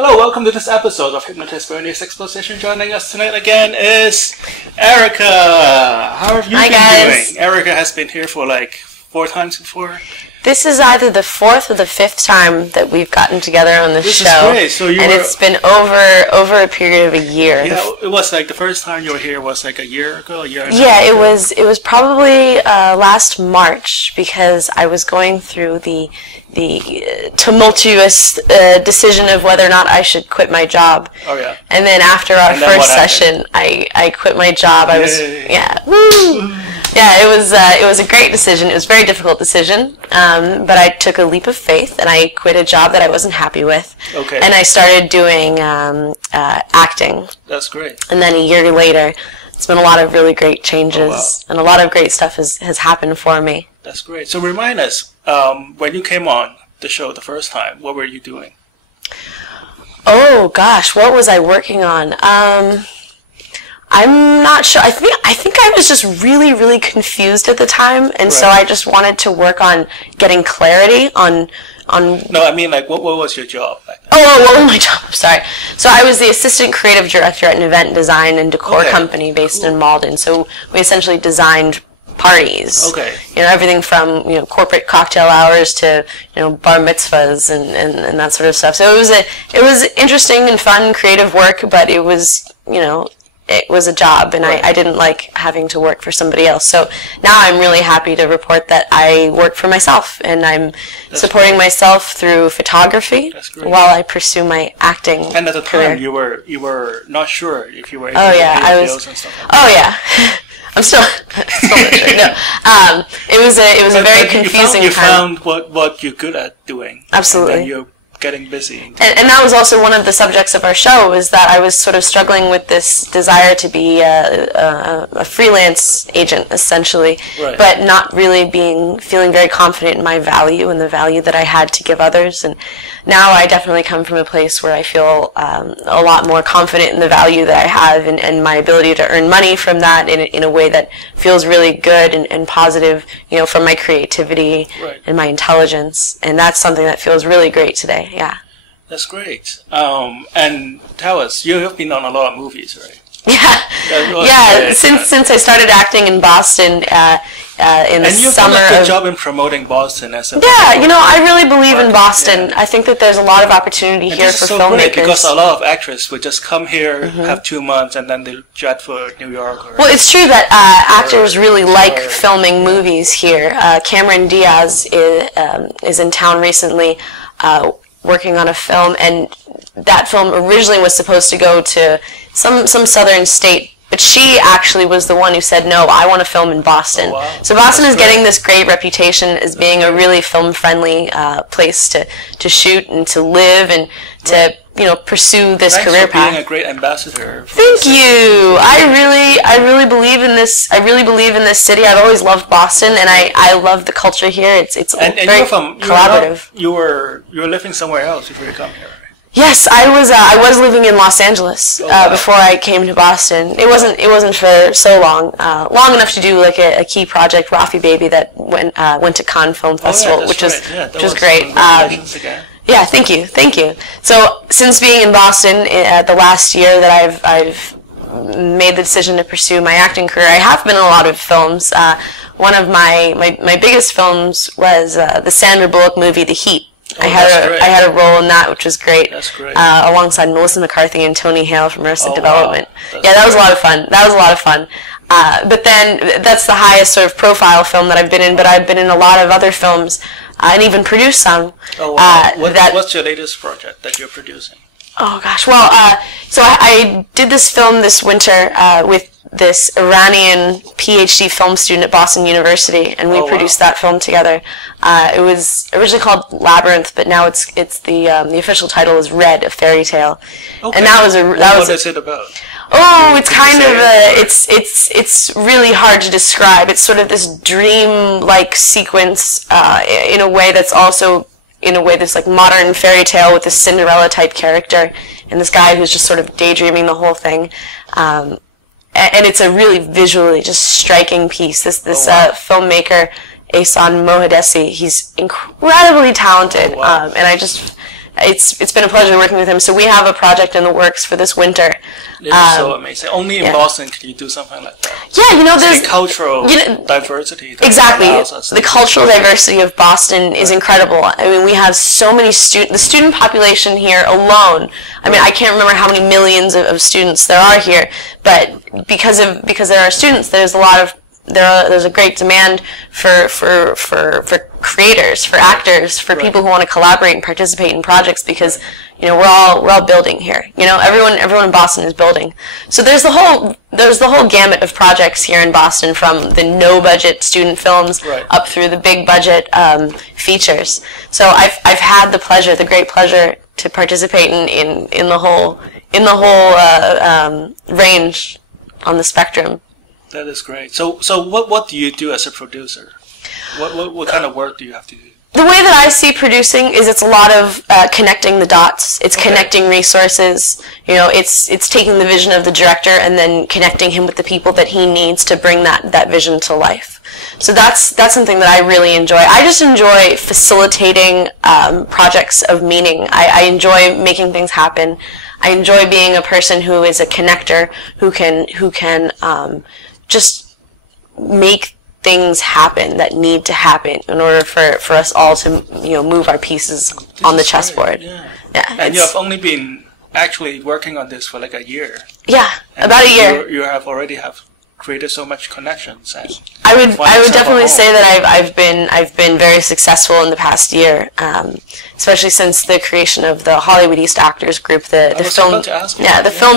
Hello, welcome to this episode of Hypnotist Exposition. Joining us tonight again is Erica. How have you been doing? Erica has been here for like 4 times before. This is either the 4th or the 5th time that we've gotten together on this show. This is great. So it's been over a period of a year. Yeah, it was like the first time you were here was like a year ago, a year and a Yeah, half ago. it was probably last March because I was going through the tumultuous decision of whether or not I should quit my job. Oh yeah. And then after our first session, I quit my job. I was woo. Yeah, it was a great decision. It was a very difficult decision, but I took a leap of faith and I quit a job that I wasn't happy with. Okay. And I started doing acting. That's great. And then a year later, it's been a lot of really great changes, and a lot of great stuff has happened for me. That's great. So remind us, when you came on the show the first time, what were you doing? Oh gosh, what was I working on? I'm not sure. I think I was just really confused at the time, and so I just wanted to work on getting clarity on. No, I mean like what was your job back then? Oh, what was my job? I'm sorry. So I was the assistant creative director at an event design and decor company based in Malden. So we essentially designed parties. Okay. You know, everything from corporate cocktail hours to bar mitzvahs and that sort of stuff. So it was interesting and fun, creative work, but it was it was a job, and I didn't like having to work for somebody else. So now I'm really happy to report that I work for myself, and I'm supporting myself through photography while I pursue my acting career. And at the time, you were not sure if you were able to pay bills and stuff like that. Oh yeah. I'm still not sure. No, it was a very confusing time. You found what you're good at doing. Absolutely. And then you're getting busy. And that was also one of the subjects of our show, is that I was sort of struggling with this desire to be a freelance agent, essentially, but not really feeling very confident in my value and the value that I had to give others. And now I definitely come from a place where I feel a lot more confident in the value that I have and my ability to earn money from that in a way that feels really good and positive, from my creativity and my intelligence. And that's something that feels really great today. Yeah. That's great. And tell us, you have been on a lot of movies, right? Yeah. Since I started acting in Boston in the summer. And you've done a good job in promoting Boston as a I really believe in Boston. Yeah. I think that there's a lot of opportunity here for filmmakers. Great because a lot of actors would just come here, have 2 months, and then they jet for New York. Well, it's true that actors really like filming movies here. Cameron Diaz is in town recently. Working on a film, and that film originally was supposed to go to some southern state, but she actually was the one who said, no, I want to film in Boston. Oh, wow. So Boston is getting this great reputation as being a really film-friendly place to shoot and to live and to pursue this career path. Thanks for being a great ambassador. Thank you. I really believe in this. I really believe in this city. I've always loved Boston, and I love the culture here. It's very collaborative. You were living somewhere else before you come here. Yes, I was living in Los Angeles before I came to Boston. It wasn't for so long enough to do like a key project, Rafi Baby, that went to Cannes Film Festival, which was great. Yeah, thank you. So since being in Boston the last year that I've made the decision to pursue my acting career, I have been in a lot of films. One of my biggest films was the Sandra Bullock movie, The Heat. I had a role in that, which was great. That's great. Alongside Melissa McCarthy and Tony Hale from Arrested Development. Wow. That was a lot of fun. But then that's the highest sort of profile film that I've been in. But I've been in a lot of other films and even produced some. Oh wow! What's your latest project that you're producing? Oh gosh, well, so I did this film this winter with this Iranian ph.d. film student at Boston University, and we produced that film together. It was originally called Labyrinth, but now it's the official title is Red, a Fairy Tale. Okay. And what is it about? Oh, it's kind of it's really hard to describe. It's sort of this dream-like sequence in a way that's also this like modern fairy tale with this Cinderella type character and this guy who's just sort of daydreaming the whole thing. And it's a really visually just striking piece. This filmmaker, Ehsan Mohadesi, he's incredibly talented, and it's been a pleasure working with him. So we have a project in the works for this winter. This is so amazing. Only in Boston can you do something like that. Yeah, there's the cultural diversity. Exactly. The cultural diversity of Boston is incredible. I mean, we have so many the student population here alone. I mean, I can't remember how many millions of students there are here, but because there are students, there's a great demand for creators, for actors, for people who want to collaborate and participate in projects, because we're all building here. Everyone in Boston is building. So there's the whole gamut of projects here in Boston, from the no budget student films up through the big budget features. So I've had the great pleasure to participate in the whole range on the spectrum. That is great. So what do you do as a producer? What kind of work do you have to do? The way that I see producing is it's a lot of connecting the dots. It's connecting resources. It's taking the vision of the director and then connecting him with the people that he needs to bring that vision to life. So that's something that I really enjoy. I just enjoy facilitating projects of meaning. I enjoy making things happen. I enjoy being a person who is a connector, who can just make things happen that need to happen in order for us all to move our pieces on the chessboard. Yeah, and you have only been actually working on this for like a year. Yeah, and about a year. You have already created so much connections. And I would definitely say that I've been very successful in the past year, especially since the creation of the Hollywood East Actors Group, the film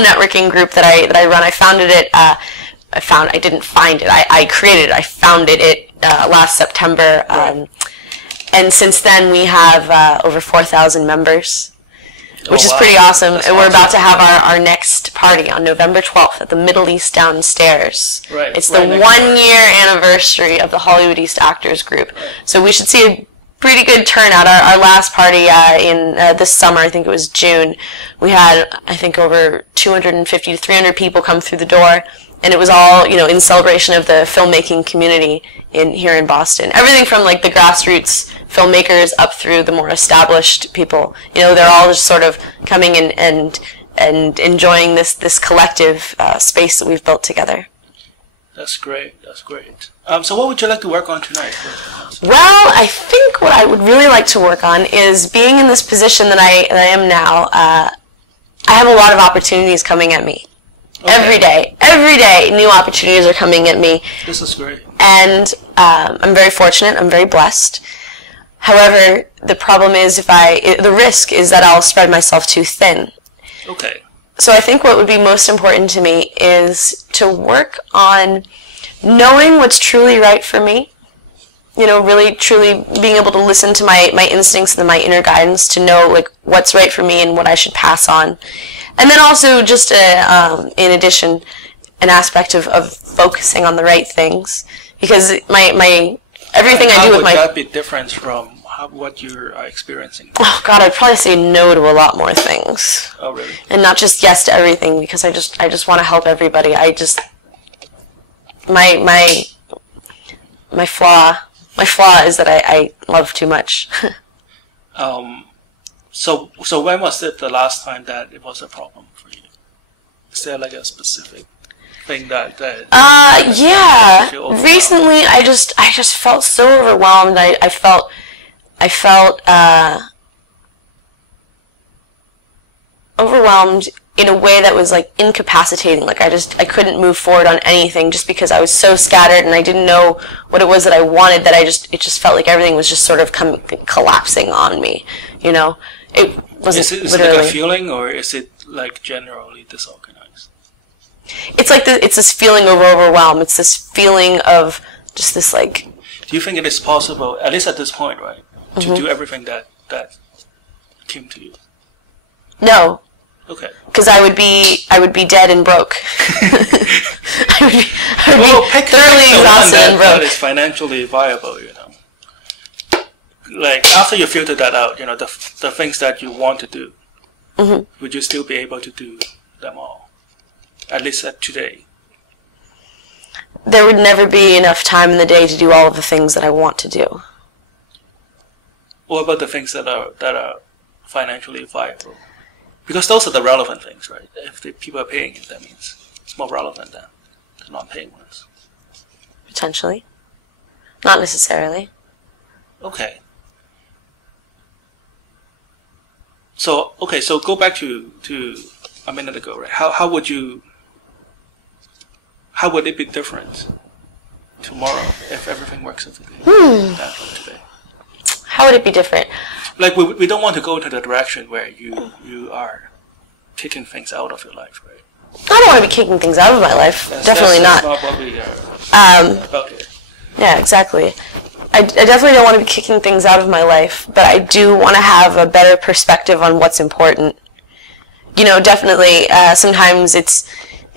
networking group that I run. I founded it. I didn't find it. I created it. I founded it last September, and since then we have over 4,000 members, which is pretty awesome. And we're about to have our next party on November 12th at the Middle East Downstairs. Right. It's the 1-year anniversary of the Hollywood East Actors Group, so we should see a pretty good turnout. Our last party in this summer, I think it was June, we had over 250 to 300 people come through the door. And it was all, in celebration of the filmmaking community here in Boston. Everything from like the grassroots filmmakers up through the more established people. They're all just sort of coming in and enjoying this collective space that we've built together. That's great. That's great. So what would you like to work on tonight? Well, I think what I would really like to work on is being in this position that I am now. I have a lot of opportunities coming at me. Okay. Every day, new opportunities are coming at me. This is great. And I'm very fortunate. I'm very blessed. However, the problem is the risk is that I'll spread myself too thin. Okay. So I think what would be most important to me is to work on knowing what's truly right for me. Really, truly being able to listen to my instincts and my inner guidance to know like what's right for me and what I should pass on. And then also just in addition, an aspect of focusing on the right things, because my everything I do with my... How would that be different from what you're experiencing? Oh God, I'd probably say no to a lot more things. Oh really? And not just yes to everything, because I just want to help everybody. My flaw is that I love too much. So when was it the last time that it was a problem for you? Is there like a specific thing that yeah. Recently, I just felt so overwhelmed. I felt overwhelmed in a way that was like incapacitating. Like I couldn't move forward on anything just because I was so scattered and I didn't know what it was that I wanted. That it just felt like everything was just sort of collapsing on me. It wasn't is literally. It like a feeling, or is it like generally disorganized? It's like it's this feeling of overwhelm. It's this feeling of just this like. Do you think it is possible, at least at this point, right, to do everything that came to you? No. Okay. Because I would be dead and broke. I would be thoroughly exhausted and broke. That is financially viable, Like after you filter that out, the things that you want to do, would you still be able to do them all? At least today. There would never be enough time in the day to do all of the things that I want to do. What about the things that are financially viable? Because those are the relevant things, right? If the people are paying it, that means it's more relevant than the non-paying ones. Potentially. Not necessarily. Okay. So go back to a minute ago, right? How would it be different tomorrow if everything works as today? How would it be different? Like we don't want to go into the direction where you are kicking things out of your life, right? I don't want to be kicking things out of my life. Definitely that's not. That's not what we are about here. Yeah, exactly. I definitely don't want to be kicking things out of my life, but I do want to have a better perspective on what's important. You know, definitely, sometimes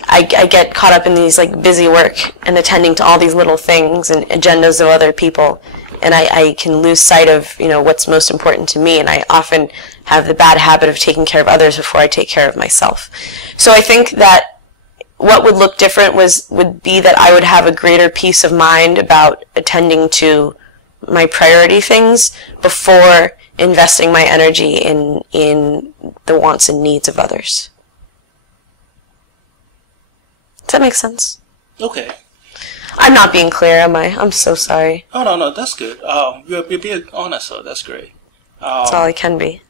I get caught up in these, like, busy work and attending to all these little things and agendas of other people, and I can lose sight of, you know, what's most important to me, and I often have the bad habit of taking care of others before I take care of myself. So I think that what would look different would be that I would have a greater peace of mind about attending to my priority things before investing my energy in the wants and needs of others. Does that make sense? Okay. I'm not being clear, am I? I'm so sorry. Oh, no, that's good. You're being honest, so that's great. That's all I can be.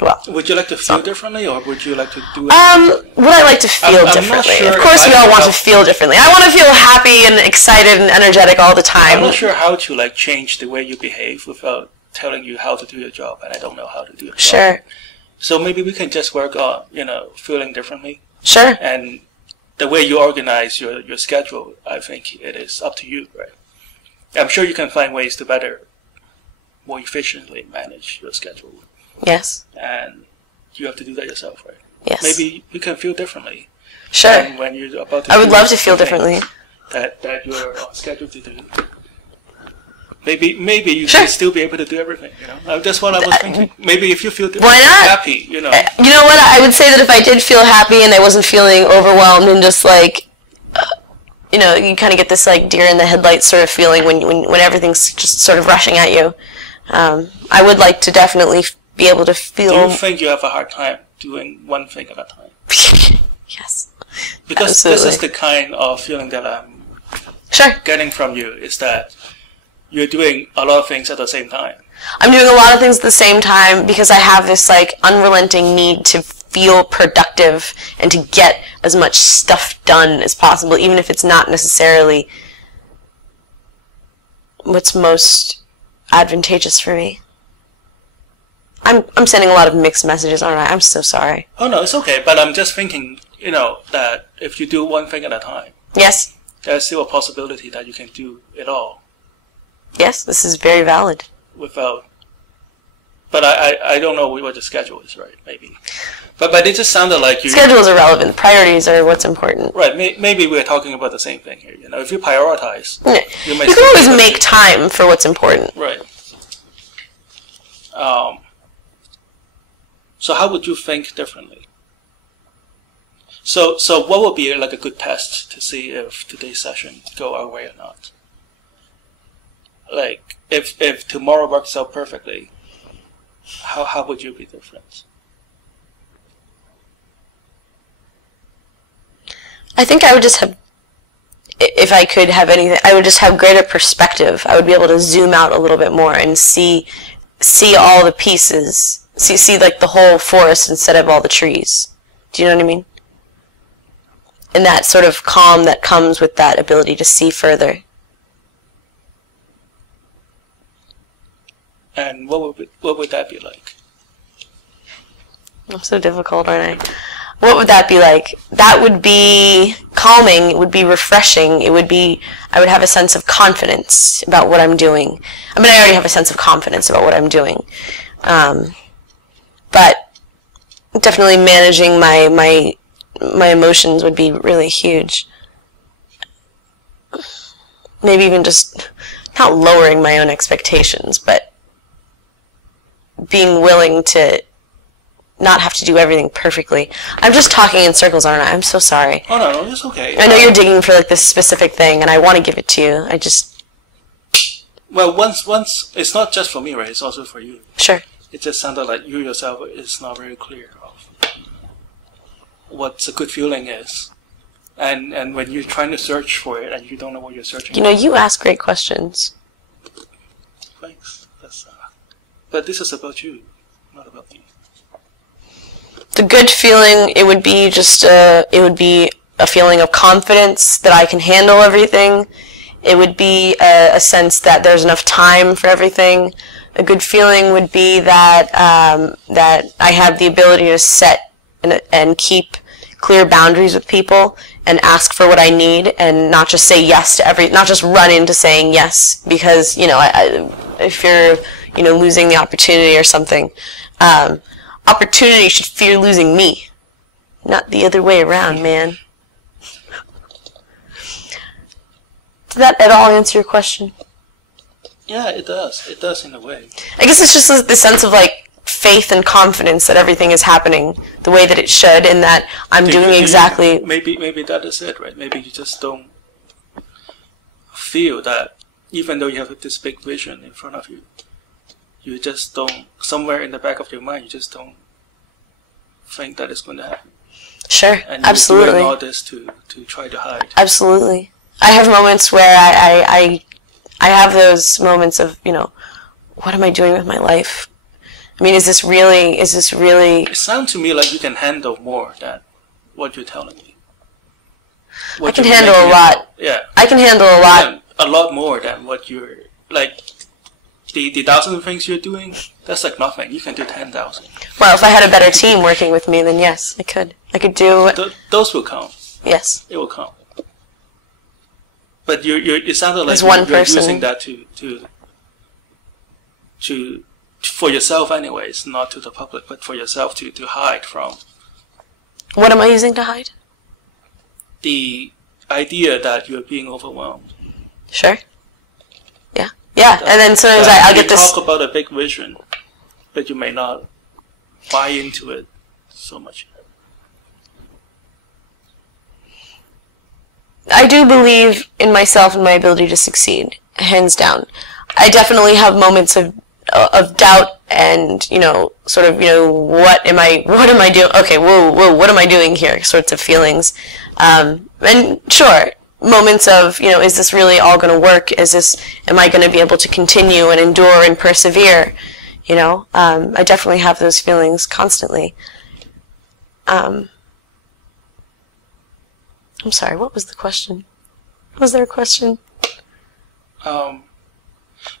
Well, would you like to feel differently, or would you like to do it? Would I like to feel differently? Sure, of course we all want to feel differently. I want to feel happy and excited and energetic all the time. I'm not sure how to, like, change the way you behave without telling you how to do your job, and I don't know how to do your job. Sure. So maybe we can just work on, you know, feeling differently. Sure. And the way you organize your schedule, I think it is up to you, right? I'm sure you can find ways to more efficiently manage your schedule. Yes. And you have to do that yourself, right? Yes. Maybe you can feel differently. Sure. When you're about to I would love to feel differently. That you're scheduled to do. Maybe you can still be able to do everything, you know? That's what I was thinking. Maybe if you feel happy, you know. You know what? I would say that if I did feel happy and I wasn't feeling overwhelmed and just like, you know, you kind of get this like deer in the headlights sort of feeling when everything's just sort of rushing at you. I would like to definitely be able to feel... Do you think you have a hard time doing one thing at a time? Yes. Because Absolutely. This is the kind of feeling that I'm getting from you, is that you're doing a lot of things at the same time. I'm doing a lot of things at the same time because I have this like unrelenting need to feel productive and to get as much stuff done as possible, even if it's not necessarily what's most advantageous for me. I'm sending a lot of mixed messages, aren't I? I'm so sorry. Oh, no, it's okay. But I'm just thinking, you know, that if you do one thing at a time, yes, there's still a possibility that you can do it all. Yes, this is very valid. Without... But I don't know what the schedule is, right? Maybe. But it just sounded like you... Schedule is irrelevant. Priorities are what's important. Right. Maybe we're talking about the same thing here. You know, if you prioritize... Yeah. You can always make time for what's important. Right. So how would you think differently? So what would be like a good test to see if today's session go our way or not? Like, if tomorrow works out perfectly, how would you be different? I think I would just have, if I could have anything, I would just have greater perspective. I would be able to zoom out a little bit more and see all the pieces, see like the whole forest instead of all the trees. Do you know what I mean? And that sort of calm that comes with that ability to see further. And what would that be like? I'm so difficult, aren't I? What would that be like? That would be calming. It would be refreshing. It would be, I would have a sense of confidence about what I'm doing. I mean, I already have a sense of confidence about what I'm doing. But definitely managing my emotions would be really huge. Maybe even just not lowering my own expectations, but being willing to not have to do everything perfectly. I'm just talking in circles, aren't I? I'm so sorry. Oh, no, it's okay. I know you're digging for like this specific thing, and I want to give it to you. I just... Well, once it's not just for me, right? It's also for you. Sure. it just sounded like you yourself is not very clear of what a good feeling is. And when you're trying to search for it and you don't know what you're searching for. You ask great questions. Thanks. But this is about you, not about me. The good feeling, it would be a feeling of confidence that I can handle everything. It would be a sense that there's enough time for everything. A good feeling would be that that I have the ability to set and keep clear boundaries with people and ask for what I need and not just say yes to not just run into saying yes because, if you're, losing the opportunity or something, opportunity should fear losing me, not the other way around, man. Did that at all answer your question? Yeah, it does. It does in a way. I guess it's just the sense of faith and confidence that everything is happening the way that it should, and that I'm doing exactly. Maybe that is it, right? Maybe you just don't feel that, even though you have this big vision in front of you, you just don't. Somewhere in the back of your mind, you just don't think that it's going to happen. Sure, and you're absolutely. doing all this to try to hide. Absolutely. I have moments where I have those moments of, what am I doing with my life? I mean, is this really... It sounds to me like you can handle more than what you're telling me. I can handle a lot. Yeah. I can handle a lot. A lot more than what you're... The 1,000 things you're doing, that's like nothing. You can do 10,000. Well, if I had a better team working with me, then yes, I could. I could do... Those will count. Yes. It will count. But it sounded like you're using that to for yourself anyways, not to the public, but for yourself to hide from. What am I using to hide? The idea that you're being overwhelmed. Sure. Yeah. Yeah, and then sometimes I'll get this... You talk about a big vision, but you may not buy into it so much. I do believe in myself and my ability to succeed, hands down. I definitely have moments of doubt and, what am I doing? Okay, whoa, what am I doing here? Sorts of feelings. And sure, moments of, is this really all going to work? Am I going to be able to continue and endure and persevere? I definitely have those feelings constantly. I'm sorry, what was the question? Was there a question?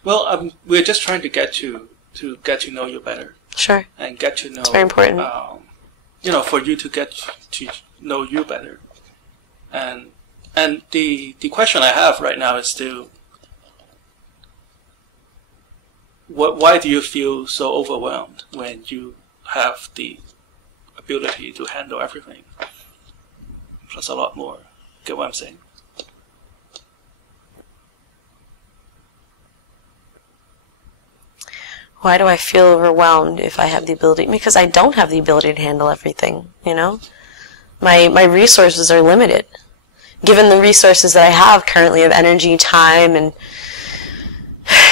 We're just trying to get to know you better. Sure. And get to know... It's very important. For you to get to know you better. And the question I have right now is still, why do you feel so overwhelmed when you have the ability to handle everything? Plus a lot more. Get what I'm saying? Why do I feel overwhelmed if I have the ability? Because I don't have the ability to handle everything, My resources are limited. Given the resources that I have currently of energy, time, and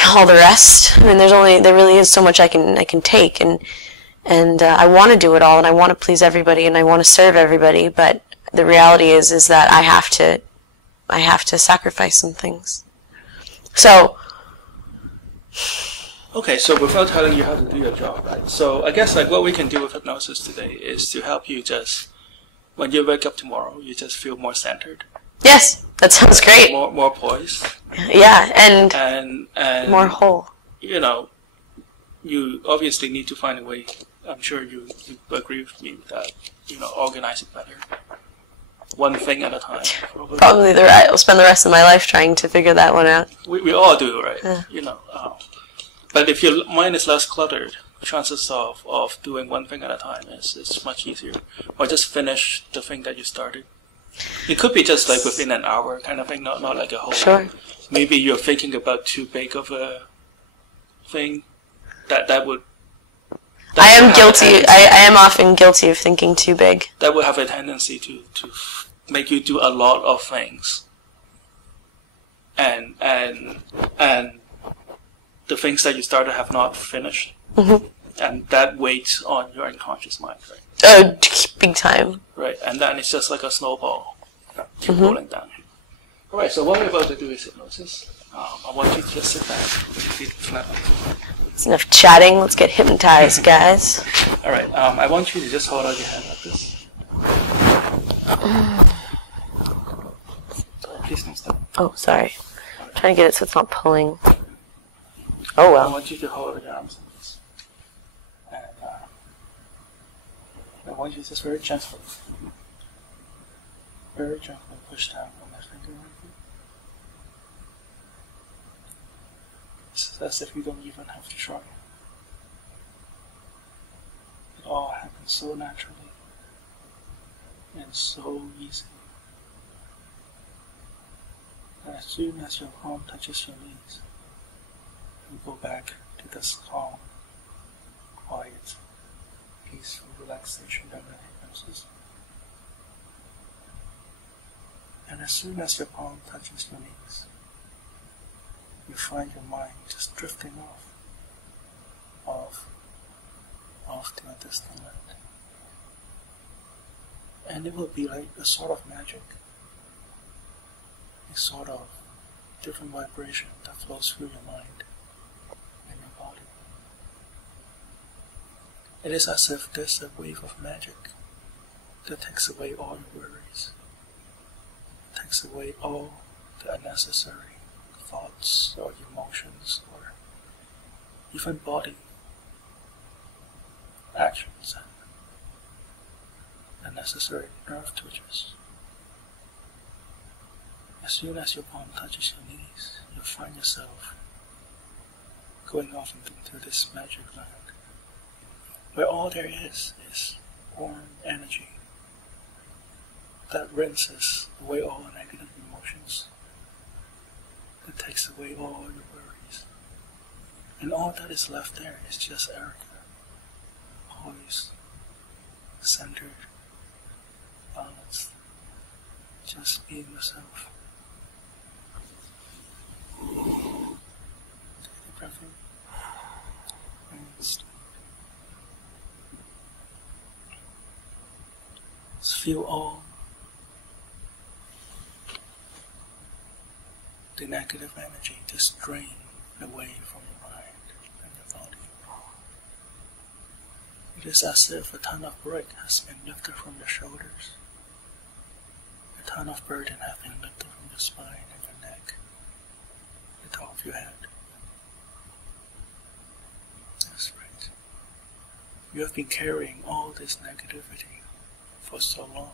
all the rest, I mean, there really is so much I can take, and I want to do it all, and I want to please everybody, and I want to serve everybody, but the reality is that I have to sacrifice some things. So... Okay, so without telling you how to do your job, right? So I guess what we can do with hypnosis today is to help you just, when you wake up tomorrow, you just feel more centered. Yes, that sounds great. More poised. Yeah, and more whole. You obviously need to find a way. I'm sure you agree with me that organize it better. One thing at a time. Probably I'll spend the rest of my life trying to figure that one out. We all do, right? Yeah. But if your mind is less cluttered, chances of doing one thing at a time is much easier. Or just finish the thing that you started. It could be just within an hour kind of thing, not like a whole. Sure. Maybe you're thinking about too big of a thing. That would. I am guilty. I am often guilty of thinking too big. That would have a tendency to make you do a lot of things. And the things that you started have not finished. Mm-hmm. And that weighs on your unconscious mind, right? Oh, big time. Right, and then it's just like a snowball. Keep rolling down. Alright, so what we're about to do is hypnosis. I want you to just sit back with your feet flat on the floor. It's enough chatting. Let's get hypnotized, guys. Alright, I want you to just hold out your hand like this. Please don't stop. Oh, sorry. I'm trying to get it so it's not pulling. Oh, I well. want you to hold your arms like this. And I want you to just very gently push down on my finger right here. It's as if you don't even have to try. It all happens so naturally and so easily. And as soon as your palm touches your knees, you go back to this calm, quiet, peaceful relaxation during hypnosis. And as soon as your palm touches your knees, you find your mind just drifting off to a distant land. And it will be like a sort of magic, a sort of different vibration that flows through your mind and your body. It is as if there's a wave of magic that takes away all your worries, takes away all the unnecessary thoughts or emotions or even body actions and unnecessary nerve twitches. As soon as your palm touches your knees, you find yourself going off into this magic land where all there is warm energy that rinses away all negative emotions, that takes away all your worries. And all that is left there is just Erica, poised, centered, balanced, just being yourself. Take a breath in. And stop. Just feel all the negative energy just drain away from your mind and your body. It is as if a ton of brick has been lifted from your shoulders. A ton of burden has been lifted from your spine and your neck, the top of your head. That's right. You have been carrying all this negativity for so long.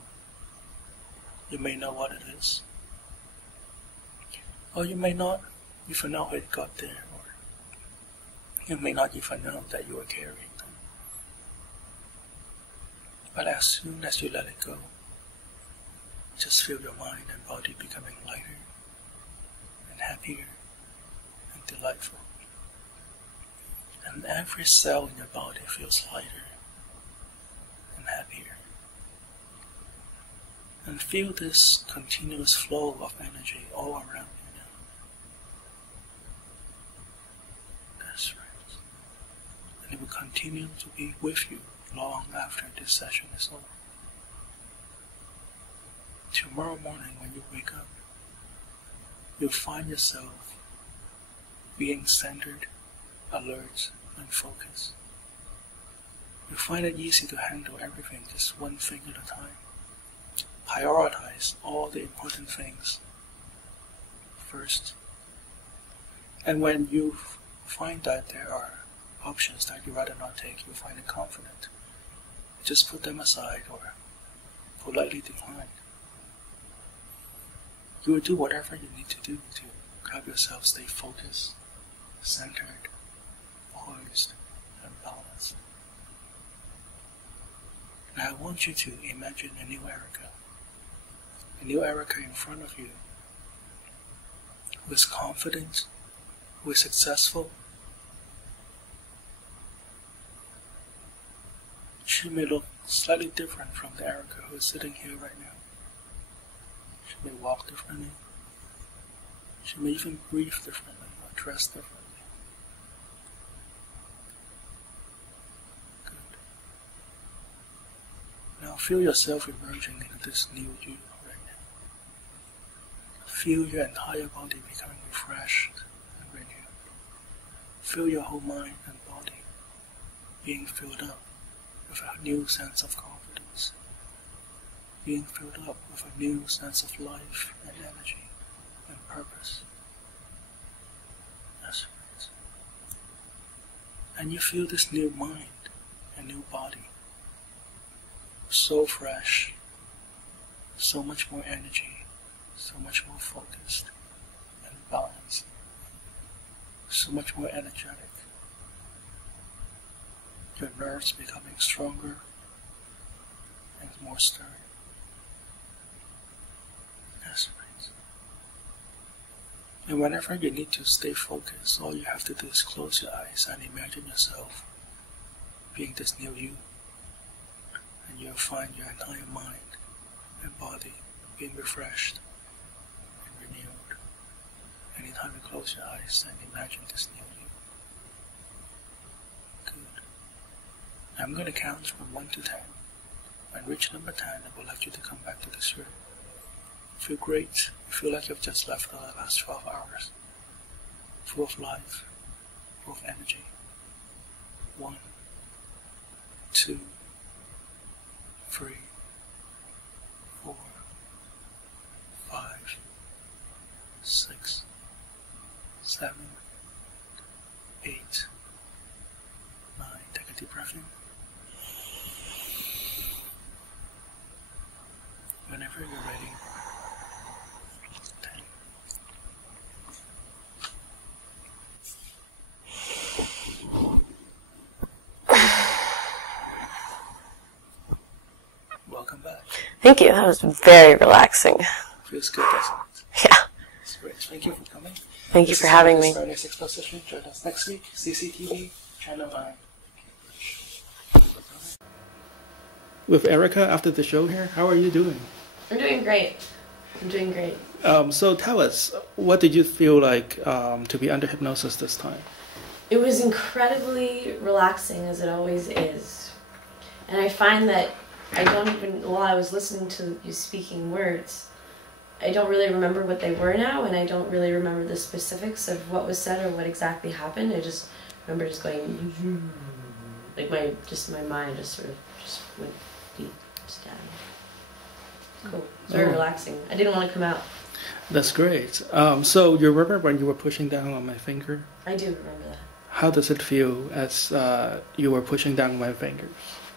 You may know what it is, or you may not even know how it got there, or you may not even know that you are carrying them. But as soon as you let it go, just feel your mind and body becoming lighter and happier and delightful. And every cell in your body feels lighter and happier. And feel this continuous flow of energy all around you now. That's right. And it will continue to be with you long after this session is over. Tomorrow morning when you wake up, you'll find yourself being centered, alert, and focused. You'll find it easy to handle everything just one thing at a time. Prioritize all the important things first. And when you find that there are options that you'd rather not take, you find it confident, just put them aside or politely decline. You will do whatever you need to do to help yourself stay focused, centered, poised, and balanced. Now I want you to imagine a new Erica. A new Erica in front of you, who is confident, who is successful. She may look slightly different from the Erica who is sitting here right now. She may walk differently. She may even breathe differently or dress differently. Now feel yourself emerging into this new you right now. Feel your entire body becoming refreshed and renewed. Feel your whole mind and body being filled up with a new sense of confidence, being filled up with a new sense of life and energy and purpose. That's right. And you feel this new mind and new body, so fresh, so much more energy, so much more focused and balanced, so much more energetic. Your nerves becoming stronger and more sturdy. That's right. And whenever you need to stay focused, all you have to do is close your eyes and imagine yourself being this new you. And you'll find your entire mind and body being refreshed and renewed. Anytime you close your eyes and imagine this new you. Good. I'm going to count from 1 to 10. When reach number 10, I would like you to come back to this room. Feel great. You feel like you've just left the last 12 hours. Full of life, full of energy. 1, 2, 3, 4, 5, 6, 7, 8, 9. Take a deep breath in. Whenever you're ready. 10. Welcome back. Thank you. That was very relaxing. Feels good, doesn't it? Yeah. It's great. Thank you for coming. Thank you for having me. Our next Exposition. Join us next week. CCTV, Channel 9. With Erica after the show here, how are you doing? I'm doing great. So tell us, what did you feel like to be under hypnosis this time? It was incredibly relaxing, as it always is. And I find that I don't even, while I was listening to you speaking words, I don't really remember what they were now, and I don't really remember the specifics of what was said or what exactly happened. I just remember just going, like my mind just sort of just went deep, just down. Cool. It's very relaxing. I didn't want to come out. That's great. So you remember when you were pushing down on my finger? I do remember that. How does it feel as you were pushing down my fingers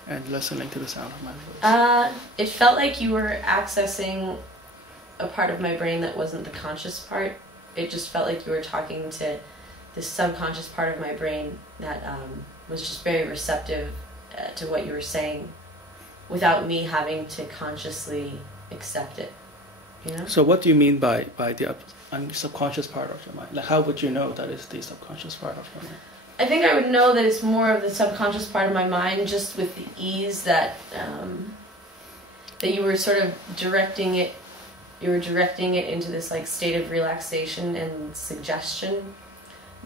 and listening to the sound of my voice? It felt like you were accessing a part of my brain that wasn't the conscious part. It just felt like you were talking to this subconscious part of my brain that was just very receptive to what you were saying without me having to consciously accept it. You know? So what do you mean by the subconscious part of your mind? Like, how would you know that it's the subconscious part of your mind? I think I would know that it's more of the subconscious part of my mind, just with the ease that that you were sort of directing it. You were directing it into this like state of relaxation and suggestion,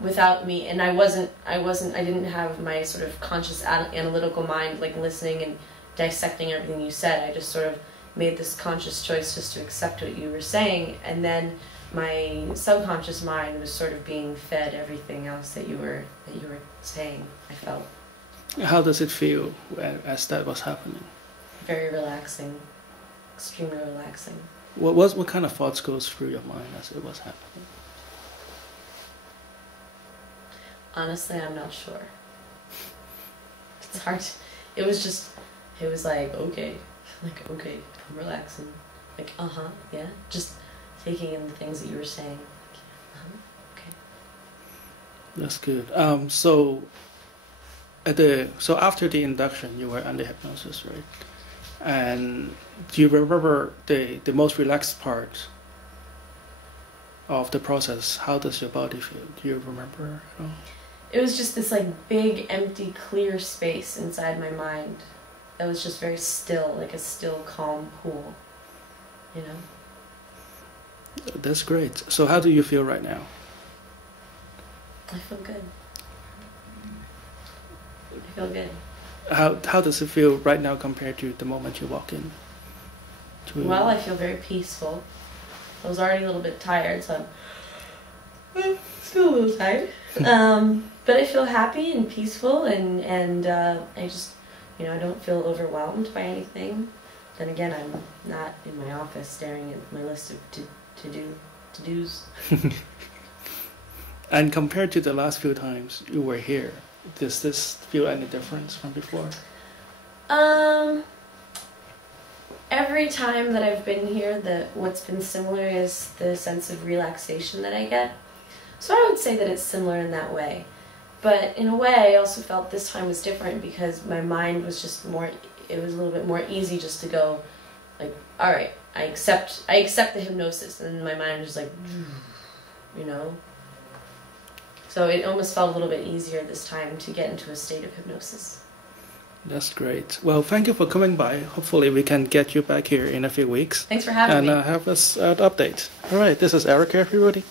without me. And I didn't have my sort of conscious analytical mind like listening and dissecting everything you said. I just sort of made this conscious choice just to accept what you were saying, and then my subconscious mind was sort of being fed everything else that you were saying. I felt. How does it feel as that was happening? Very relaxing, extremely relaxing. What kind of thoughts goes through your mind as it was happening? Honestly, I'm not sure. It's hard. It was like, okay, I'm relaxing. Like, yeah. Just taking in the things that you were saying. Okay. That's good. So after the induction, you were under hypnosis, right? And do you remember the most relaxed part of the process? How does your body feel? Do you remember at all? It was just this like big, empty, clear space inside my mind that was just very still, like a still, calm pool. You know? That's great. So how do you feel right now? I feel good. I feel good. How does it feel right now compared to the moment you walk in? Well, I feel very peaceful. I was already a little bit tired, so I'm still a little tired. But I feel happy and peaceful, and I just, I don't feel overwhelmed by anything. Then again, I'm not in my office staring at my list of to-dos. And compared to the last few times you were here, does this feel any difference from before? Every time that I've been here, what's been similar is the sense of relaxation that I get. So I would say that it's similar in that way. But in a way, I also felt this time was different because my mind was just it was a little bit more easy just to go, like, all right, I accept the hypnosis, and my mind was like, So it almost felt a little bit easier this time to get into a state of hypnosis. That's great. Well, thank you for coming by. Hopefully we can get you back here in a few weeks. Thanks for having me. And have us an update. All right, this is Erica, everybody.